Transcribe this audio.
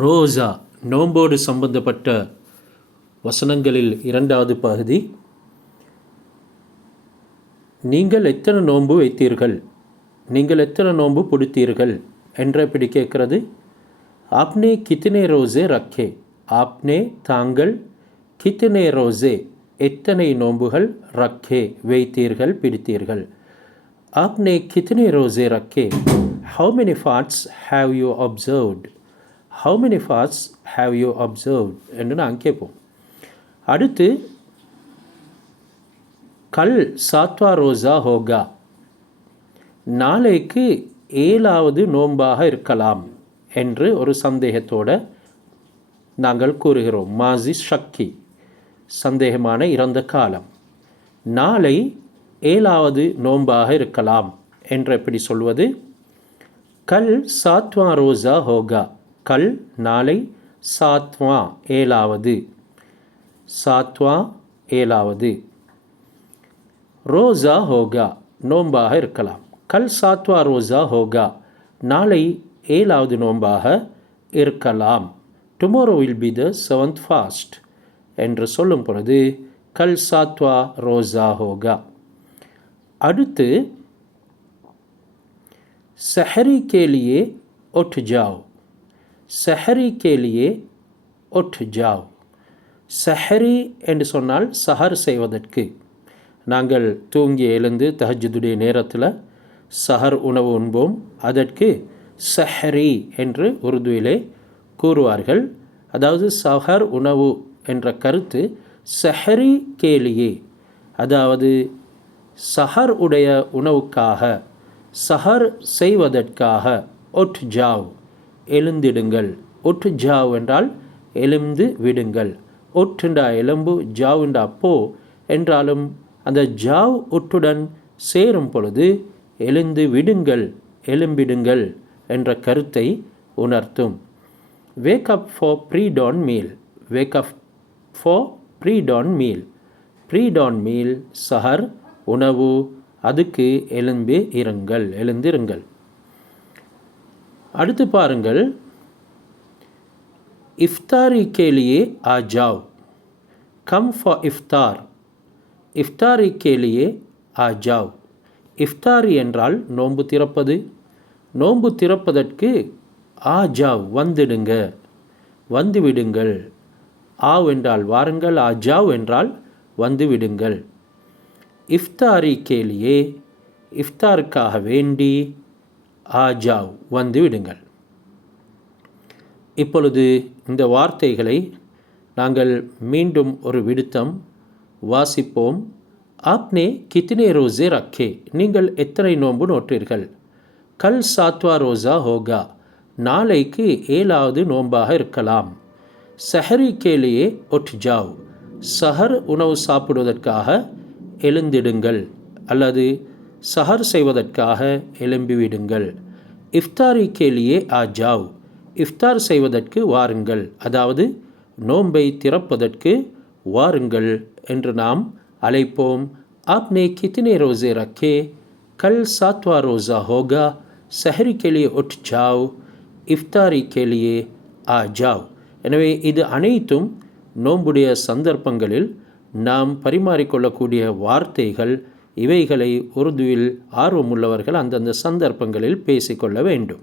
ரோசா நோம்போடு சம்பந்தப்பட்ட வசனங்களில் இரண்டாவது பகுதி. நீங்கள் எத்தனை நோன்பு வைத்தீர்கள், நீங்கள் எத்தனை நோன்பு பிடித்தீர்கள் என்ற இப்படி கேட்கிறது. ஆப்னே கித்தனே ரோசே ரக்கே, ஆப்னே தாங்கள், கித்தனே ரோசே எத்தனை நோன்புகள், ரக்கே வைத்தீர்கள் பிடித்தீர்கள். Apne கித்தனே ரோசே ரக்கே, how many fasts have you observed, how many fasts have you observed என்று நான் கேட்போம். அடுத்து கல் சாத்வா ரோசா ஹோகா, நாளைக்கு 7வது நோன்பாக இருக்கலாம் என்று ஒரு சந்தேகத்தோடு நாங்கள் கூறுகிறோம். மாசி ஷக்கி, சந்தேகமான இறந்த காலம். நாளை 7வது நோன்பாக இருக்கலாம் என்று எப்படி சொல்வது? கல் சாத்வா ரோசா ஹோகா, கல் நாளை, சாத்வா 7வது, சாத்வா 7வது, ரோசா ஹோகா நோன்பாக இருக்கலாம். கல் சாத்வா ரோசா ஹோகா, நாளை 7வது நோன்பாக இருக்கலாம். Tomorrow will be the 7th fast என்று சொல்லும் பொழுது கல் சாத்வா ரோசா ஹோகா. அடுத்து सहरी के लिए उठ जाओ, सहरी के लिए उठ जाओ. सहरी என்று சொன்னால் சஹர் செய்வதற்கு. நாங்கள் தூங்கி எழுந்து தஹஜ்ஜுடைய நேரத்தில் சஹர் உணவு உண்போம். அதற்கு சஹரி என்று உருதுவிலே கூறுவார்கள். அதாவது சஹர் உணவு என்ற கருத்து சஹரி கேலியே, அதாவது சஹர் உடைய உணவுக்காக, சஹர் செய்வதற்காக, ஒட் ஜாவ் எழுந்திடுங்கள். ஒட் ஜாவ் என்றால் எழுந்து விடுங்கள். ஒட்டுண்டா எலும்பு, ஜாவுண்டா போ என்றாலும் அந்த ஜாவ் ஒட்டுடன் சேரும் பொழுது எழுந்து விடுங்கள், எலும்பிடுங்கள் என்ற கருத்தை உணர்த்தும். Wake up for pre dawn meal, wake up for pre dawn meal. Pre dawn meal சஹர் உணவு, அதுக்கு எழும்பி இருங்கள், எழுந்திருங்கள். அடுத்து பாருங்கள், இஃப்தாரி கேலியே ஆ ஜாவ், கம் ஃபார் இஃப்தார், இஃப்தாரி கேலியே ஆ ஜாவ். இஃப்தாரி என்றால் நோன்பு திறப்பது. நோன்பு திறப்பதற்கு ஆ ஜாவ் வந்துடுங்க, வந்துவிடுங்கள். ஆவ் என்றால் வாருங்கள், ஆ ஜாவ் என்றால் வந்துவிடுங்கள். இஃப்தாரி கேலியே, இஃப்தாருக்காக வேண்டி, ஆஜாவ் வந்து விடுங்கள். இப்பொழுது இந்த வார்த்தைகளை நாங்கள் மீண்டும் ஒரு விடுத்தம் வாசிப்போம். ஆப்னே கித்தனே ரோசே ரக்கே, நீங்கள் எத்தனை நோன்பு நோற்றீர்கள். கல் சாத்வா ரோசா ஹோகா, நாளைக்கு 7வது நோன்பாக இருக்கலாம். சஹரி கேலியே ஒட் ஜாவ், சஹர் உணவு சாப்பிடுவதற்காக எழுந்திடுங்கள் அல்லது சஹர் செய்வதற்காக எழும்பிவிடுங்கள். இஃப்தாரி கேலியே ஆ ஜாவ், இஃப்தார் செய்வதற்கு வாருங்கள், அதாவது நோன்பை திறப்பதற்கு வாருங்கள் என்று நாம் அழைப்போம். ஆப்னே கித்தனே ரோசே ரக்கே, கல் சாத்வா ரோசா ஹோகா, சஹரி கேலியே உட் ஜாவ், இஃப்தாரி கேலியே ஆ ஜாவ். எனவே இது அனைத்தும் நோன்புடைய சந்தர்ப்பங்களில் நாம் பரிமாறிக்கொள்ளக்கூடிய வார்த்தைகள். இவைகளை உருதுவில் ஆர்வமுள்ளவர்கள் அந்தந்த சந்தர்ப்பங்களில் பேசிக்கொள்ள வேண்டும்.